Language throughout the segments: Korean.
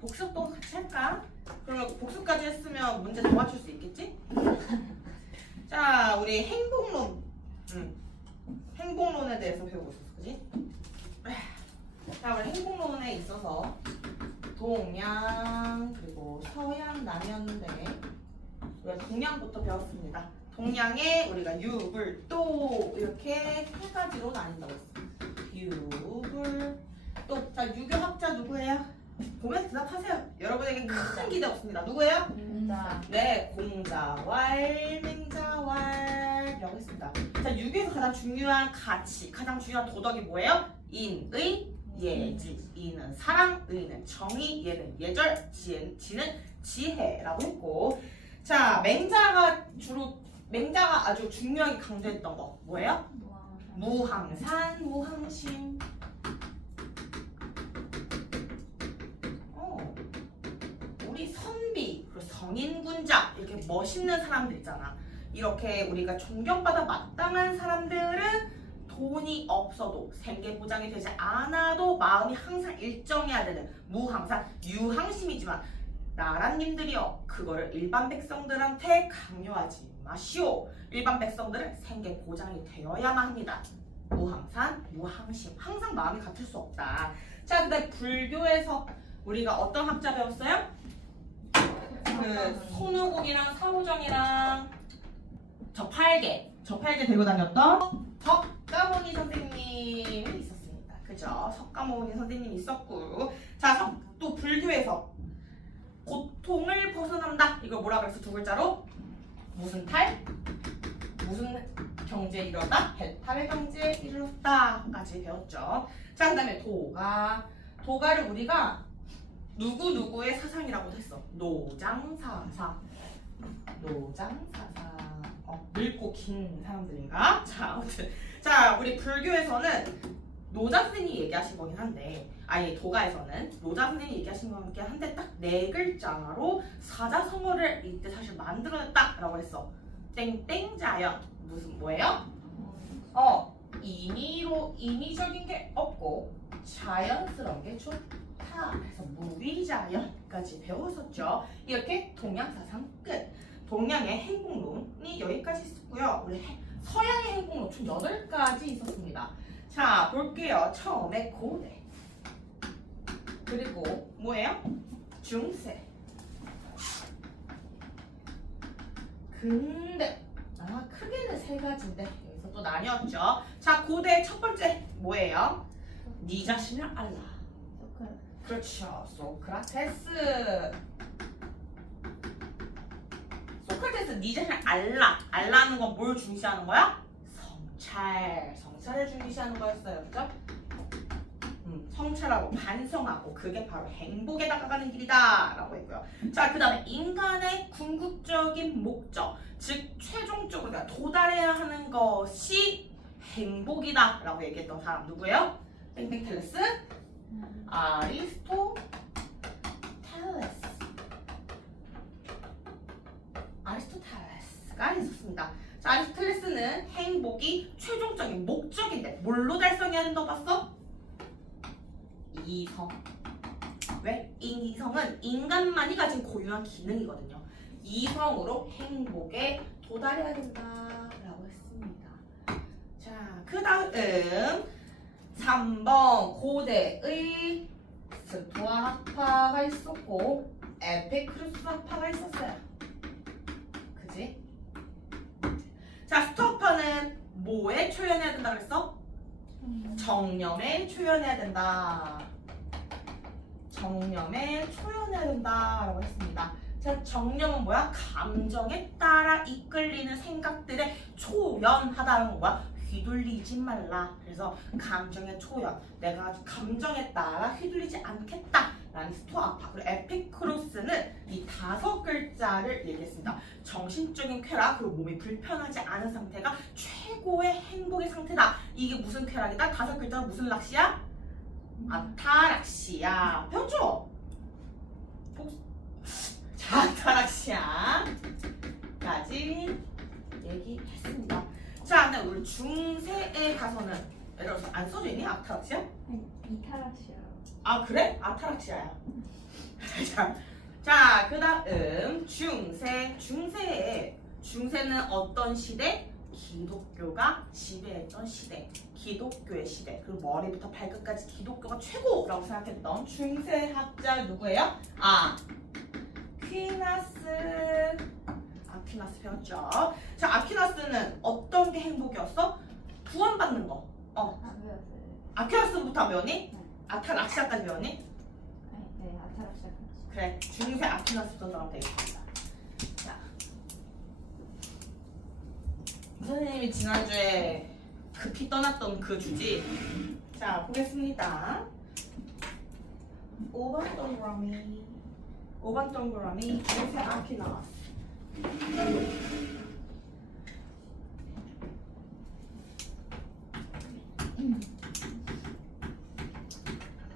복습도 같이 할까? 그러면 복습까지 했으면 문제 더 맞출 수 있겠지? 자, 우리 행복론. 행복론에 대해서 배우고 있었어, 그지? 자, 우리 행복론에 있어서 동양 그리고 서양 나뉘었는데 우리가 동양부터 배웠습니다. 동양에 우리가 유불도 이렇게 세 가지로 나뉜다고 했어. 유불도. 자, 유교학자 누구예요? 보면서 대답하세요. 여러분에게 큰 기대 없습니다. 누구예요? 네, 공자왈, 맹자왈이라고 했습니다. 자, 유교에서 가장 중요한 가치, 가장 중요한 도덕이 뭐예요? 인의, 예지. 인은 사랑, 의는 정의, 예는 예절, 지는 지혜라고 했고, 자, 맹자가 아주 중요하게 강조했던 거 뭐예요? 무항산, 무항심. 우리 선비, 그리고 성인군자 이렇게 멋있는 사람들 있잖아. 이렇게 우리가 존경받아 마땅한 사람들은 돈이 없어도 생계 보장이 되지 않아도 마음이 항상 일정해야 되는 무항산, 유항심이지만 나라님들이요, 그거를 일반 백성들한테 강요하지 마시오. 일반 백성들은 생계 보장이 되어야만 합니다. 무항산, 무항심. 항상 마음이 같을 수 없다. 자, 근데 불교에서 우리가 어떤 학자 배웠어요? 그 손오공이랑 사오정이랑 저팔계 들고 다녔던 석가모니 선생님이 있었습니다. 그죠? 석가모니 선생님이 있었고, 자, 또 불교에서 고통을 벗어난다. 이거 뭐라 그랬어? 두 글자로? 무슨 탈? 무슨 경지에 이르렀다? 해탈의 경지에 이르렀다까지 배웠죠. 자, 그 다음에 도가를 우리가 누구누구의 사상이라고도 했어. 노장사상. 늙고 긴 사람들인가? 자, 아무튼. 자, 우리 불교에서는 노자 선생님이 얘기하신 거긴 한데, 아니, 도가에서는 노자 선생님이 얘기하신 거긴 한데, 딱 네 글자로 사자성어를 이때 사실 만들어냈다라고 했어. 땡땡자연. 무슨 뭐예요? 인위적인 게 없고 자연스러운 게 좋다. 그래서 무위자연까지 배웠었죠. 이렇게 동양사상 끝. 동양의 행복론이 여기까지 있었고요. 우리 서양의 행복론 총 8가지 있었습니다. 자, 볼게요. 처음에 고대, 그리고 뭐예요? 중세, 근대. 크게는 3가지인데 여기서 또 나뉘었죠. 자, 고대 첫 번째 뭐예요? 네 자신을 알라. 그렇죠. 소크라테스 네 자신을 알라는 건 뭘 중시하는 거야? 성찰을 중시하는 거였어요. 그죠? 성찰하고 반성하고 그게 바로 행복에 다가가는 길이다 라고 했고요. 자, 그 다음에 인간의 궁극적인 목적, 즉 최종적으로 내가 도달해야 하는 것이 행복이다 라고 얘기했던 사람 누구예요? 땡땡텔레스? 아리스토텔레스가 있었습니다. 자, 아리스토텔레스는 행복이 최종적인 목적인데 뭘로 달성해야 된다고 봤어? 이성. 왜? 이성은 인간만이 가진 고유한 기능이거든요. 이성으로 행복에 도달해야 된다라고 했습니다. 자, 그 다음 3번 고대의 스토아 학파가 있었고 에피쿠로스 학파가 있었어요. 그지? 자, 스토아 학파는 뭐에 초연해야 된다 그랬어? 정념에 초연해야 된다. 정념에 초연해야 된다라고 했습니다. 자, 정념은 뭐야? 감정에 따라 이끌리는 생각들에 초연하다는 건 뭐야? 휘둘리지 말라. 그래서 감정의 초연, 내가 감정에 따라 휘둘리지 않겠다라는 스토아파. 그리고 에피쿠로스는 이 5글자를 얘기했습니다. 정신적인 쾌락, 그리고 몸이 불편하지 않은 상태가 최고의 행복의 상태다. 이게 무슨 쾌락이다? 5글자로 무슨 락시야? 아타락시아. 배웠죠? 자, 아타락시아까지 얘기했습니다. 자, 근데 우리 중세에 가서는 예를 들어서 안 써져 있니? 아타락시아? 아니, 이타락시아. 아, 그래? 아타락시아야. 자, 그 다음 중세는 어떤 시대? 기독교가 지배했던 시대, 기독교의 시대. 그리고 머리부터 발끝까지 기독교가 최고라고 생각했던 중세학자 누구예요? 아퀴나스 배웠죠? 자, 아퀴나스는 어떤 게 행복이었어? 구원받는 거. 아퀴나스부터 배웠니? 네. 아타락시아까지 배웠니? 네, 아타락시아. 그래, 중세 아퀴나스부터 들어가면 되겠습니다. 자, 선생님이 지난주에 급히 떠났던 그 주지. 자, 보겠습니다. 5번 동그라미 중세 아퀴나스.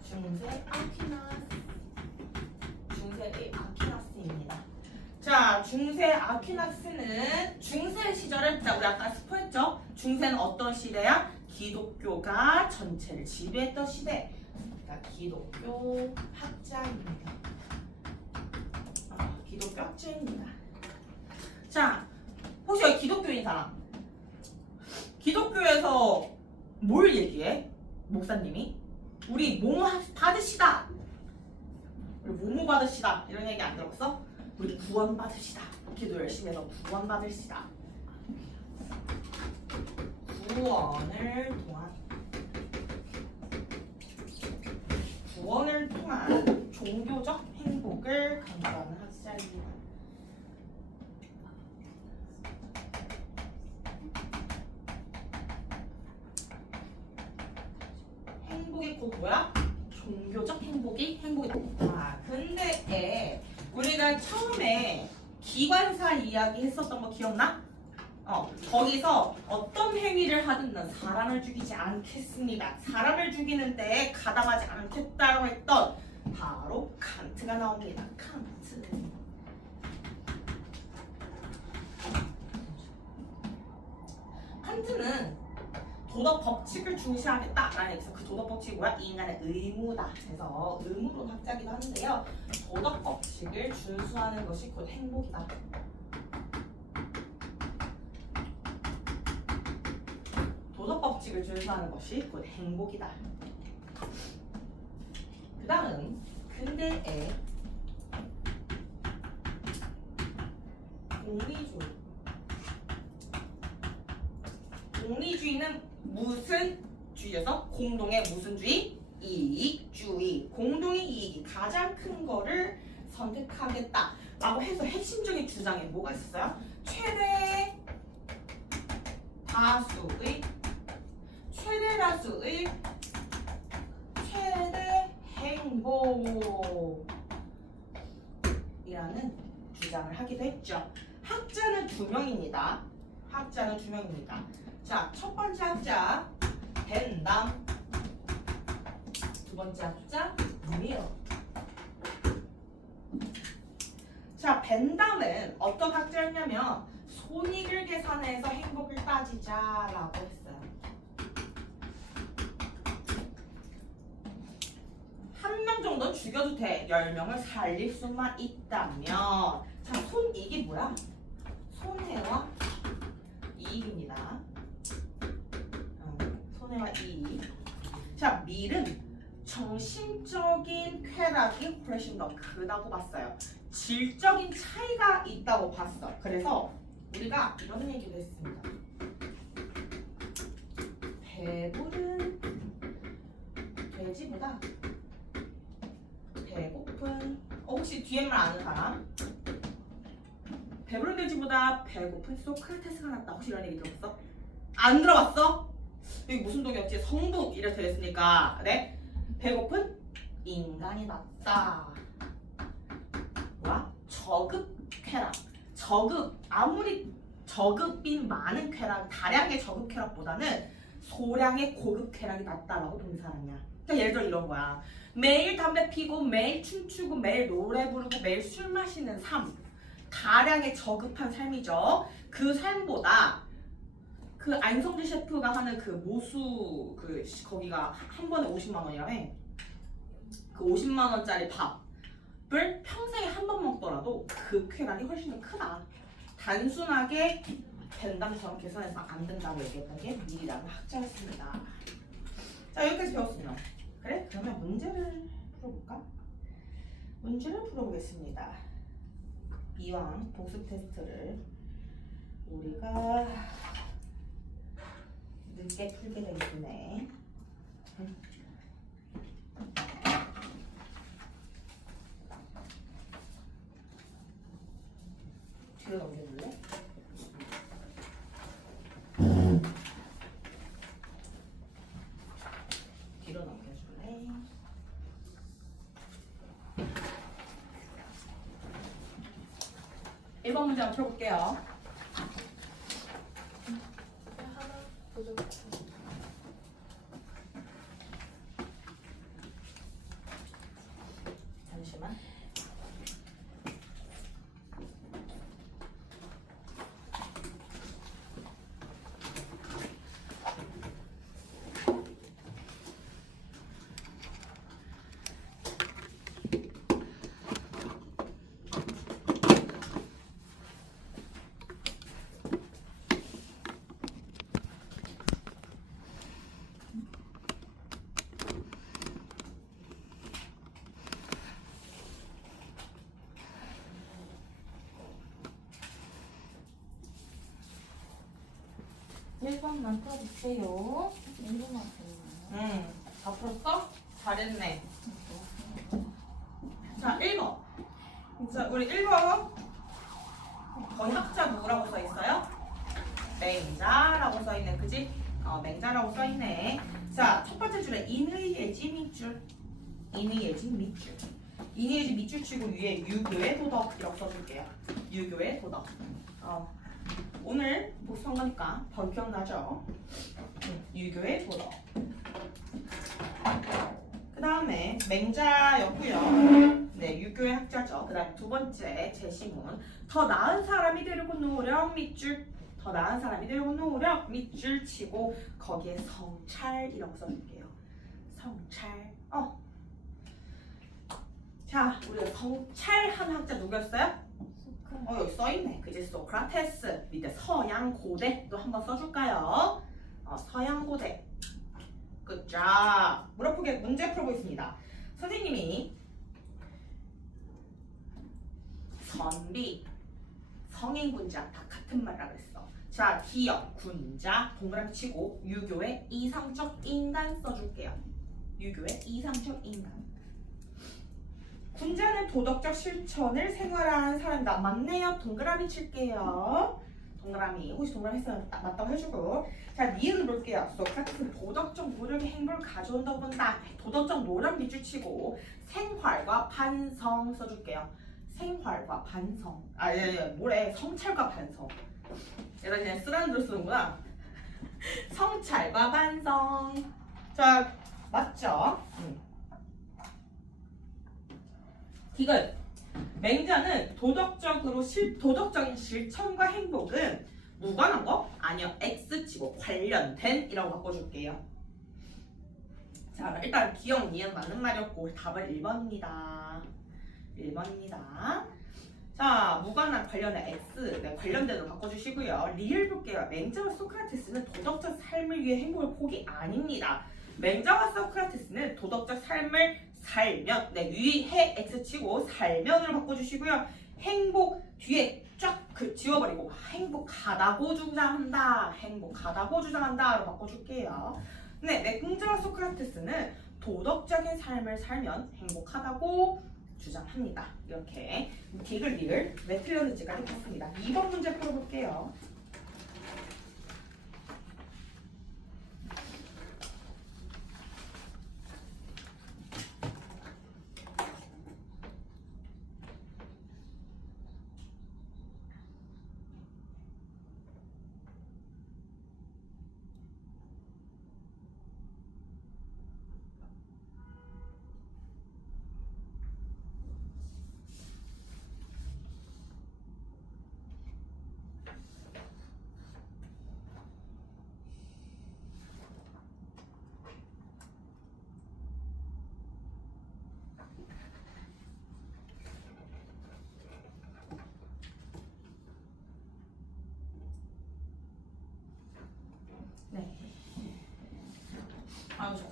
중세의 아퀴나스입니다. 자, 중세 아퀴나스는 중세 시절에, 자, 우리 아까 스포했죠? 중세는 어떤 시대야? 기독교가 전체를 지배했던 시대. 그러니까 기독교 학자입니다. 기독교 학자입니다. 자, 혹시 여기 기독교인 사람? 기독교에서 뭘 얘기해? 목사님이? 우리 뭐뭐 받으시다. 우리 뭐뭐 받으시다. 이런 얘기 안 들어봤어? 우리 구원 받으시다. 기도 열심히 해서 구원 받으시다. 구원을 통한 종교적 행복을 강조하는 학자입니다. 행복이 곧 뭐야? 종교적 행복이다. 근데 우리가 처음에 기관사 이야기 했었던 거 기억나? 거기서 어떤 행위를 하든 난 사람을 죽이지 않겠습니다. 사람을 죽이는데 가담하지 않겠다고 했던 바로 칸트가 나옵니다. 칸트는 도덕 법칙을 중시하겠다라는 얘기죠. 그 도덕 법칙이 뭐야? 인간의 의무다. 그래서 의무론 학자기도 하는데요. 도덕 법칙을 준수하는 것이 곧 행복이다. 도덕 법칙을 준수하는 것이 곧 행복이다. 그 다음 근대의 공리주의는 무슨 주의에서? 공동의 무슨 주의? 이익주의. 공동의 이익이 가장 큰 거를 선택하겠다 라고 해서 핵심적인 주장에 뭐가 있었어요? 최대 다수의 최대 행복이라는 주장을 하기도 했죠. 학자는 두 명입니다. 자, 첫 번째 학자 벤담, 두 번째 학자 밀. 자, 벤담은 어떤 학자였냐면 손익을 계산해서 행복을 따지자라고 했어요. 한 명 정도는 죽여도 돼. 10명을 살릴 수만 있다면. 자, 손익이 뭐야? 손해와 이익입니다. 손해와 이익. 자, 밀은 정신적인 쾌락이 훨씬 더 크다고 봤어요. 질적인 차이가 있다고 봤어. 그래서 우리가 이런 얘기를 했습니다. 배부른 돼지보다 배고픈, 혹시 뒤에 말 아는 사람? 배부른 돼지보다 배고픈 소크라테스가 낫다. 혹시 이런 얘기 들어봤어? 안 들어봤어? 여기 무슨 독이었지? 성북 이렇게 되겠으니까, 네? 배고픈 인간이 낫다. 와, 저급 쾌락. 아무리 저급인 많은 쾌락, 다량의 저급 쾌락보다는 소량의 고급 쾌락이 낫다라고 본 사람이야. 그러니까 예를 들어 이런 거야. 매일 담배 피고 매일 춤추고 매일 노래 부르고 매일 술 마시는 삶, 다량의 저급한 삶이죠. 그 삶보다 그 안성재 셰프가 하는 그 모수 거기가 한 번에 50만 원이라며. 그 50만 원짜리 밥 을 평생에 한 번 먹더라도 그 쾌락이 훨씬 더 크다. 단순하게 된다처럼 계산해서 안 된다고 얘기했던 게 미리라는 학자였습니다. 자, 여기까지 배웠습니다. 그래? 그러면 문제를 풀어볼까? 문제를 풀어보겠습니다. 이왕 복습 테스트를 우리가 늦게 풀게 되겠네. 뒤로 넘겨줄래? 뒤로 넘겨줄래? 일번 문제 한번 풀어볼게요. 하나 부족해. 잠시만. 일번만 풀어주세요. 인도만 되나요? 다 풀었어? 잘했네. 자, 1번. 자, 우리 1번. 거기 학자 누구라고 써있어요? 맹자라고 써있네. 그지? 맹자라고 써있네. 자, 첫 번째 줄에 인의예지 밑줄. 인의예지 밑줄. 인의예지 밑줄 치고 위에 유교의 도덕 이렇게 써줄게요. 유교의 도덕. 오늘 복습한 거니까 바로 기억나죠? 유교의 도덕. 그 다음에 맹자였고요. 네, 유교의 학자죠. 그 다음 두 번째 제시문. 더 나은 사람이 되려고 노력 밑줄. 더 나은 사람이 되려고 노력 밑줄 치고 거기에 성찰이라고 써줄게요. 성찰. 자, 우리가 성찰한 학자 누구였어요? 여기 써있네. 그지? 소크라테스. 밑에 서양고대 또 한번 써줄까요? 서양고대. 굿자. 물어보게 문제 풀어보겠습니다. 선생님이 선비, 성인군자 다 같은 말이라 그랬어. 자, 기역, 군자, 동그라미 치고 유교의 이상적 인간 써줄게요. 유교의 이상적 인간. 군자는 도덕적 실천을 생활하는 사람이다. 맞네요. 동그라미 칠게요. 동그라미. 혹시 동그라미 했으면 맞다고 해주고. 자, 니은 볼게요. 소크라테스는 도덕적 노력의 행보를 가져온다고 본다. 도덕적 노력 밑줄 치고 생활과 반성 써줄게요. 생활과 반성. 뭐래? 성찰과 반성. 얘가 그냥 쓰라는 대로 쓰는구나. 성찰과 반성. 자, 맞죠? 디귿. 맹자는 도덕적인 실천과 행복은 무관한 거? 아니요. X치고 관련된 이라고 바꿔줄게요. 자, 일단 기억, 니은 맞는 말이었고 답은 1번입니다. 1번입니다. 자, 무관한 관련된 X, 네, 관련된으로 바꿔주시고요. 리을 볼게요. 맹자와 소크라테스는 도덕적 삶을 위해 행복을 포기 아닙니다. 맹자와 소크라테스는 도덕적 삶을 살면, 네, 위해 X치고 살면으로 바꿔주시고요. 행복 뒤에 쫙 지워버리고 행복하다고 주장한다. 행복하다고 주장한다로 바꿔줄게요. 네, 맹자와 소크라테스는 도덕적인 삶을 살면 행복하다고 주장합니다. 이렇게 디귿 리을 왜 틀렸는지까지 봤습니다. 2번 문제 풀어볼게요.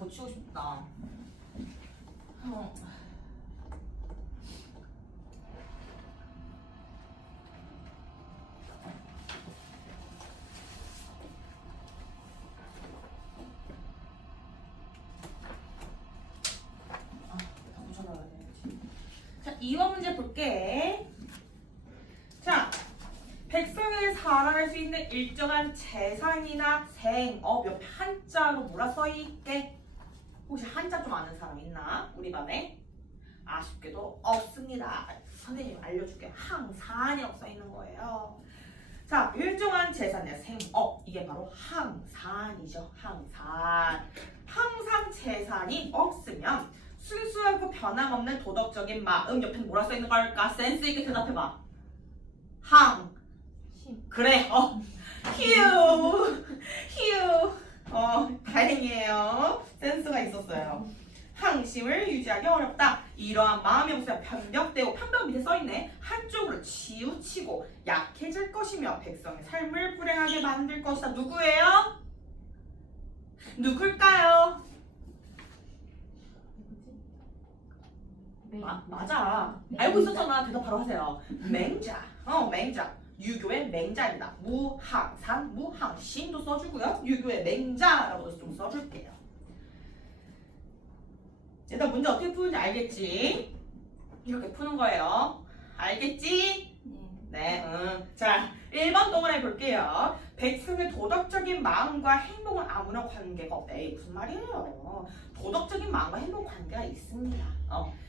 고치고 싶다. 자, 2번 문제 볼게. 자, 백성을 살아갈 수 있는 일정한 재산이나 생업 옆에 한자로 뭐라 써있게? 혹시 한자 좀 아는 사람 있나? 우리 반에? 아쉽게도 없습니다. 선생님 알려줄게요. 항산이라고 써있는 거예요. 자, 일정한 재산이나 생업 이게 바로 항산이죠. 항산. 항상 재산이 없으면 순수하고 변함없는 도덕적인 마음 옆에 뭐라 써있는 걸까? 센스 있게 대답해봐. 심. 그래. 휴. 다행이에요. 센스가 있었어요. 항심을 유지하기 어렵다. 이러한 마음이 없으면 편벽되고 편벽 밑에 써있네. 한쪽으로 치우치고 약해질 것이며 백성의 삶을 불행하게 만들 것이다. 누구예요? 누굴까요? 맞아. 알고 있었잖아. 대답 바로 하세요. 맹자. 맹자. 유교의 맹자입니다. 무항산, 무항신도 써주고요. 유교의 맹자라고도 좀 써줄게요. 일단 문제 어떻게 푸는지 알겠지? 이렇게 푸는 거예요. 알겠지? 네, 자, 1번 동그라미 볼게요. 백성의 도덕적인 마음과 행복은 아무런 관계가 없다. 에이, 무슨 말이에요? 도덕적인 마음과 행복 관계가 있습니다.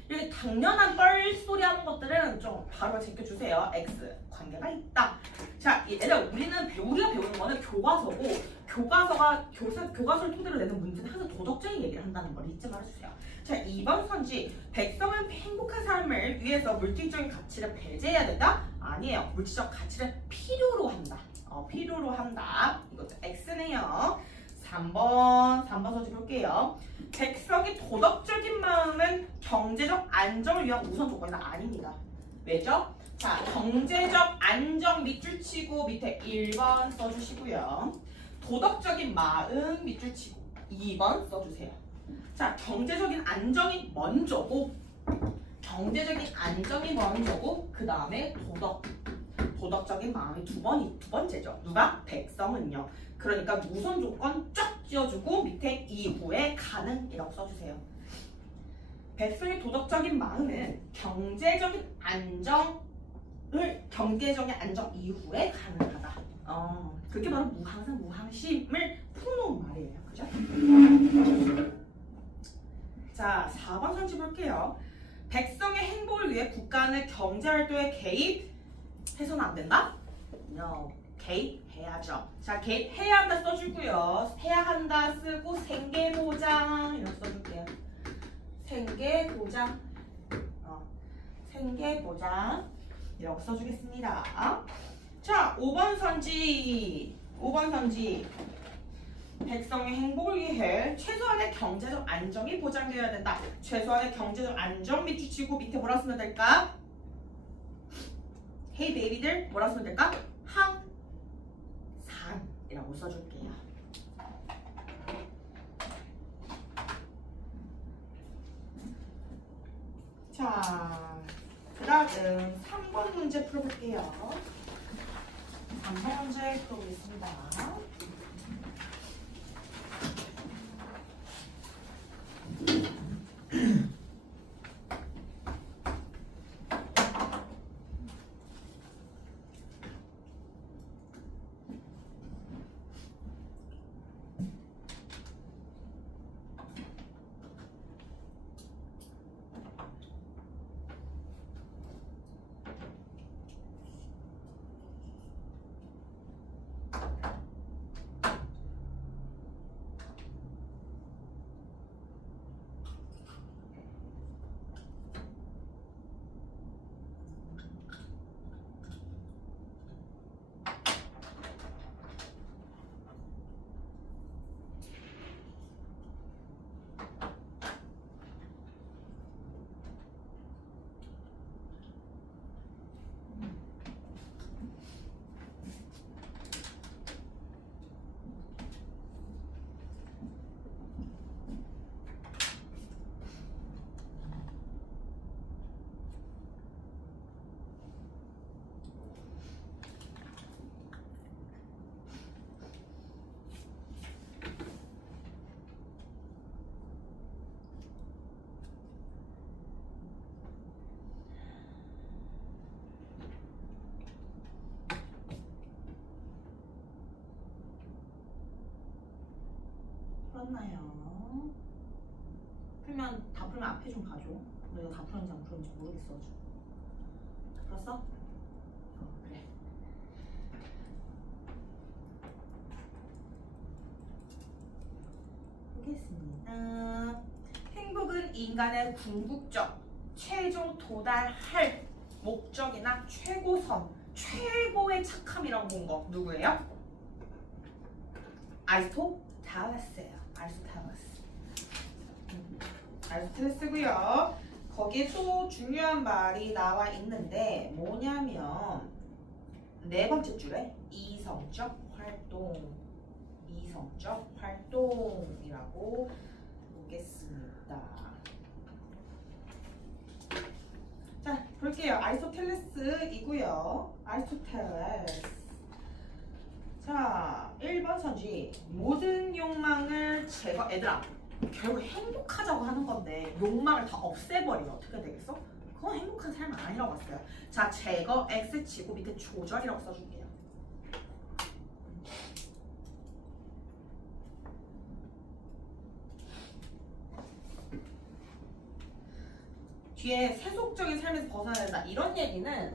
이렇게 당연한 뻘소리 하는 것들은 좀 바로 제껴주세요. X. 관계가 있다. 자, 얘들아, 우리가 배우는 거는 교과서고, 교과서를 토대로 내는 문제는 항상 도덕적인 얘기를 한다는 걸 잊지 말아주세요. 자, 2번 선지. 백성은 행복한 삶을 위해서 물질적인 가치를 배제해야 된다? 아니에요. 물질적 가치를 필요로 한다. 필요로 한다. 이것도 X네요. 3번 선지 볼게요. 백성의 도덕적인 마음은 경제적 안정을 위한 우선 조건이다. 아닙니다. 왜죠? 자, 경제적 안정 밑줄 치고 밑에 1번 써주시고요. 도덕적인 마음 밑줄 치고 2번 써주세요. 자, 경제적인 안정이 먼저고 그 다음에 도덕적인 마음이 두 번째죠. 누가? 백성은요. 그러니까 우선 조건 쫙 지어주고 밑에 이후에 가능이라고 써주세요. 백성의 도덕적인 마음은 경제적인 안정 이후에 가능하다. 그게 바로 무항상 무항심을 풀어놓은 말이에요. 그죠? 자, 4번 선지 볼게요. 백성의 행복을 위해 국가는 경제활동에 개입해서는 안 된다? No. 개입해야죠. 자, 개입해야 한다 써주고요. 해야 한다 쓰고 생계보장 이렇게 써줄게요. 생계보장 이라고 써주겠습니다. 자, 5번 선지 백성의 행복을 위해 최소한의 경제적 안정이 보장되어야 된다. 최소한의 경제적 안정 밑줄 치고 밑에 뭐라 쓰면 될까? Hey 베이비들 뭐라 쓰면 될까? 항산이라고 써줄게요. 자, 그 다음 3번 문제 풀어볼게요. 3번 문제 풀어보겠습니다. 풀었나요? 풀면 다 풀면 앞에 좀 봐줘. 내가 다 풀었는지 안 풀었는지 모르겠어. 풀었어? 그래. 보겠습니다. 행복은 인간의 궁극적 최종 도달할 목적이나 최고선, 최고의 착함이라고 본 거 누구예요? 아리스토텔레스예요. 아리스토텔레스고요. 거기에 또 중요한 말이 나와 있는데 뭐냐면 네 번째 줄에 이성적 활동이라고 보겠습니다. 자, 볼게요. 아리스토텔레스이고요. 아리스토텔레스. 자, 1번 선지. 모든 욕망을 얘들아, 결국 행복하자고 하는 건데 욕망을 다 없애버리면 어떻게 되겠어? 그건 행복한 삶은 아니라고 했어요. 자, 제거 X 치고 밑에 조절이라고 써줄게요. 뒤에 세속적인 삶에서 벗어나야 된다. 이런 얘기는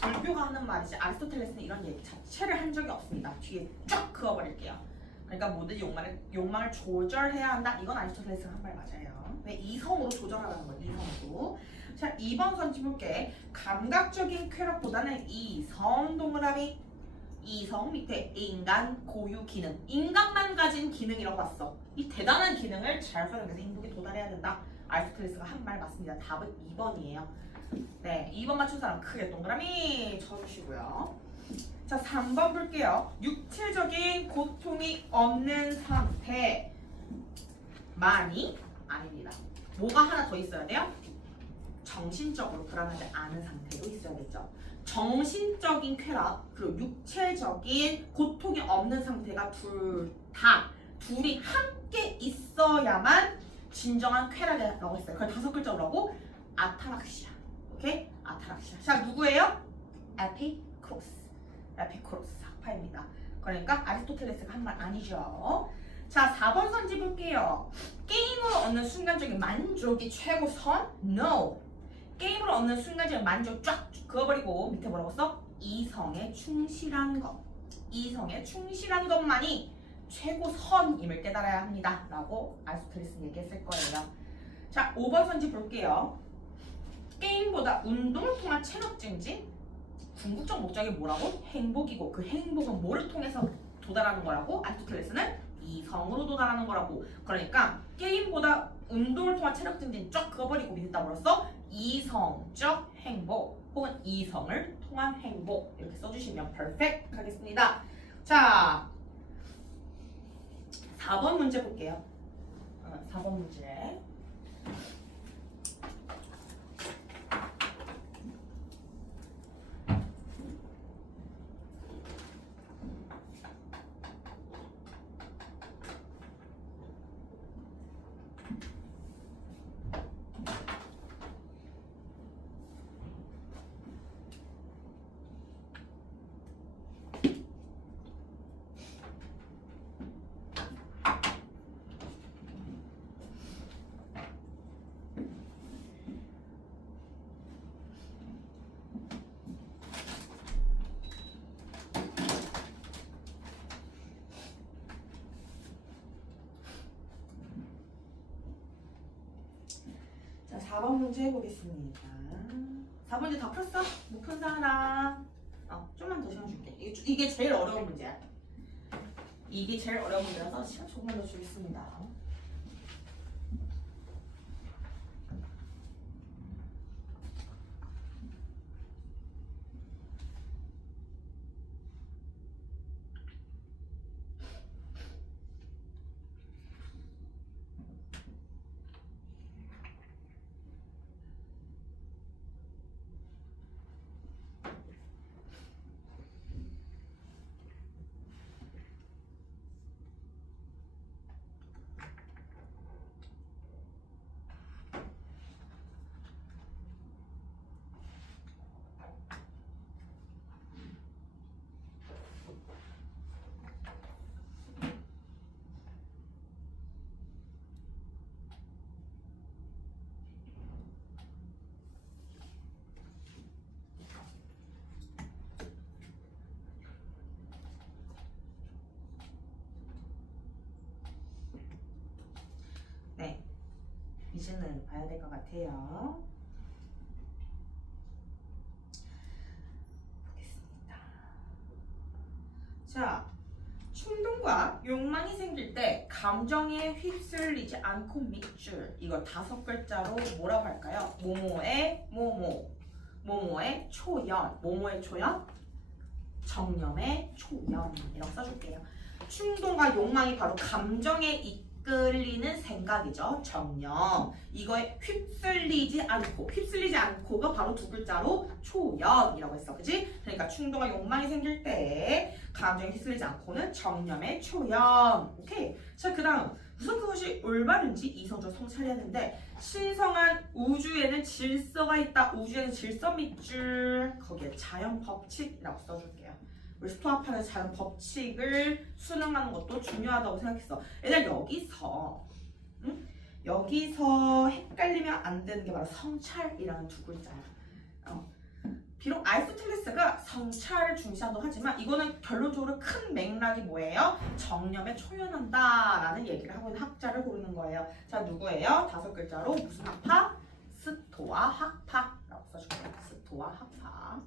불교가 하는 말이지 아리스토텔레스는 이런 얘기 자체를 한 적이 없습니다. 뒤에 쫙 그어버릴게요. 그러니까 모든 욕망을 조절해야 한다. 이건 아리스토텔레스가 한 말 맞아요. 왜 이성으로 조절하라는 거예요. 이성으로. 자, 2번 선지 볼게. 감각적인 쾌락보다는 이성 동그라미. 이성 밑에 인간 고유 기능. 인간만 가진 기능이라고 봤어. 이 대단한 기능을 잘 활용해서 행복에 도달해야 된다. 아리스토텔레스가 한 말 맞습니다. 답은 2번이에요. 네, 2번 맞춘 사람 크게 동그라미 쳐주시고요. 자, 3번 볼게요. 육체적인 고통이 없는 상태만이 아닙니다. 뭐가 하나 더 있어야 돼요? 정신적으로 불안하지 않은 상태도 있어야겠죠. 정신적인 쾌락 그리고 육체적인 고통이 없는 상태가 둘이 함께 있어야만 진정한 쾌락이라고 했어요. 그걸 5글자로 하고 아타락시아. 오케이? 아타락시아. 자, 누구예요? 에피쿠로스 학파입니다. 그러니까 아리스토텔레스가 한 말 아니죠. 자, 4번 선지 볼게요. 게임으로 얻는 순간적인 만족이 최고선? No. 게임으로 얻는 순간적인 만족 쫙 그어버리고 밑에 뭐라고 써? 이성에 충실한 것. 이성에 충실한 것만이 최고선임을 깨달아야 합니다. 라고 아리스토텔레스는 얘기했을 거예요. 자, 5번 선지 볼게요. 게임보다 운동을 통한 체력 증진? 궁극적 목적이 뭐라고? 행복이고 그 행복은 뭐를 통해서 도달하는 거라고? 아리스토텔레스는 이성으로 도달하는 거라고. 그러니까 게임보다 운동을 통한 체력 증진 쫙 그어버리고 밑에다 뭐랬어? 이성적 행복 혹은 이성을 통한 행복 이렇게 써주시면 퍼펙트 하겠습니다. 자, 4번 문제 볼게요. 4번 문제. 자, 4번 문제 해보겠습니다. 4번 문제 다 풀었어? 못 푼 사람 하나. 좀만 더 시간 줄게. 이게 제일 어려운 문제야. 이게 제일 어려운 문제라서 시간 조금만 더 주겠습니다. 당신은 봐야 될 것 같아요. 보겠습니다. 자, 충동과 욕망이 생길 때 감정에 휩쓸리지 않고 밑줄. 이거 5글자로 뭐라고 할까요? 모모의 모모, 모모의 초연, 모모의 초연, 정념의 초연이라고 써줄게요. 충동과 욕망이 바로 감정에 이끌리는 생각이죠. 정념. 이거에 휩쓸리지 않고가 바로 2글자로 초연이라고 했어. 그지? 그러니까 충동과 욕망이 생길 때 감정에 휩쓸리지 않고는 정념의 초연. 오케이. 자, 그 다음 우선 그것이 올바른지 이성적 성찰해야 되는데 신성한 우주에는 질서가 있다. 우주에는 질서 밑줄. 거기에 자연 법칙이라고 써줄게요. 우리 스토아판에서 자연 법칙을 수능하는 것도 중요하다고 생각했어. 얘들 여기서 헷갈리면 안 되는 게 바로 성찰이라는 2글자야. 비록 아리스토텔레스가 성찰을 중시한다고 하지만 이거는 결론적으로 큰 맥락이 뭐예요? 정념에 초연한다라는 얘기를 하고 있는 학자를 고르는 거예요. 자, 누구예요? 5글자로 무슨 학파? 스토아 학파라고 써줄게요. 스토아 학파.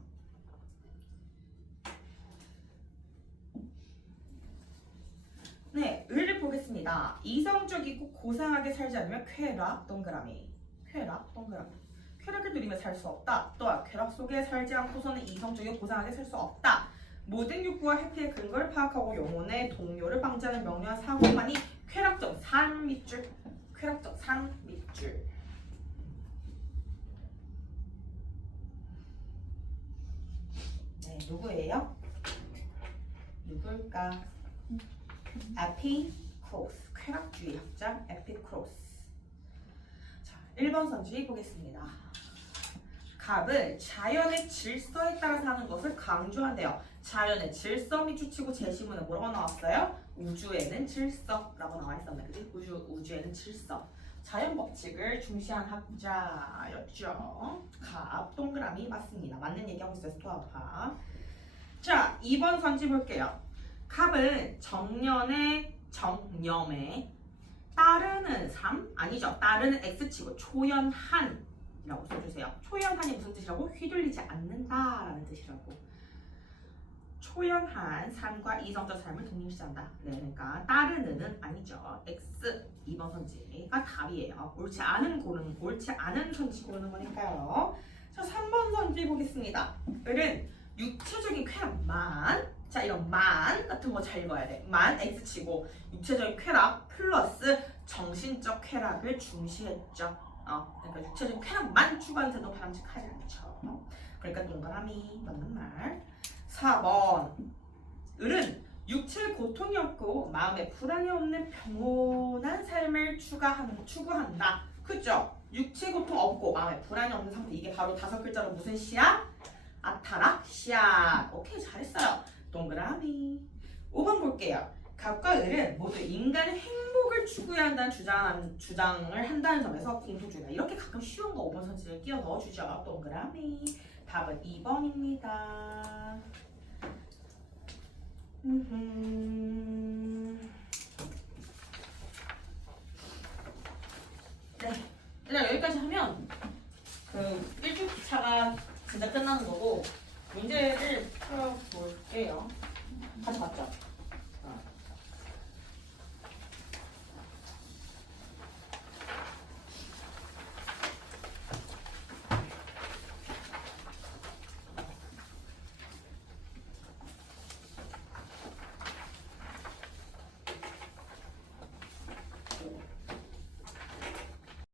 네, 을을 보겠습니다. 이성적이고 고상하게 살지 않으면 쾌락 동그라미. 쾌락 동그라미. 쾌락을 누리며 살 수 없다. 또한 쾌락 속에 살지 않고서는 이성적이고 고상하게 살 수 없다. 모든 욕구와 해피의 근거를 파악하고 영혼의 동요를 방지하는 명료한 사고만이 쾌락적 삶 밑줄. 쾌락적 삶 밑줄. 네, 누구예요? 누굴까? 에피크로스. 쾌락주의 학자 에피크로스. 자, 1번 선지 보겠습니다. 갑은 자연의 질서에 따라 사는 것을 강조한대요. 자연의 질서 밑줄치고 제시문에 뭐라고 나왔어요? 우주에는 질서라고 나와 있었네. 그지? 우주에는 질서. 자연 법칙을 중시한 학자였죠. 갑 동그라미 맞습니다. 맞는 얘기하고 있어요. 스토아파. 자, 2번 선지 볼게요. 갑은 정념에 따르는 삶? 아니죠. 따르는 X치고 초연한이라고 써주세요. 초연한이 무슨 뜻이라고? 휘둘리지 않는다라는 뜻이라고. 초연한 삶과 이성적 삶을 독립시한다. 네, 그러니까 따르는은 아니죠. X 2번 선지가 답이에요. 옳지 않은 선지 고르는 거니까요. 자, 3번 선지 보겠습니다. 을은 육체적인 쾌락만, 자, 이런 만 같은 거 잘 읽어야 돼. 만 X치고 육체적인 쾌락 플러스 정신적 쾌락을 중시했죠. 그러니까 육체적인 쾌락만 추구하는 바람직하지 않죠. 그러니까 동그라미 맞는 말. 4번 을은 육체의 고통이 없고 마음에 불안이 없는 평온한 삶을 추구한다. 그죠? 육체 고통 없고 마음에 불안이 없는 상태. 이게 바로 5글자로 무슨 시야? 아타락시아. 오케이, 잘했어요. 동그라미. 5번 볼게요. 갑과 을은 모두 인간의 행복을 추구해야 한다는 주장을 한다는 점에서 공통주의다. 이렇게 가끔 쉬운 거 5번 선지를 끼워 넣어주죠. 동그라미. 답은 2번입니다. 네, 일단 여기까지 하면 그 1주차가 진짜 끝나는 거고 문제를 풀어볼게요. 가져갔죠?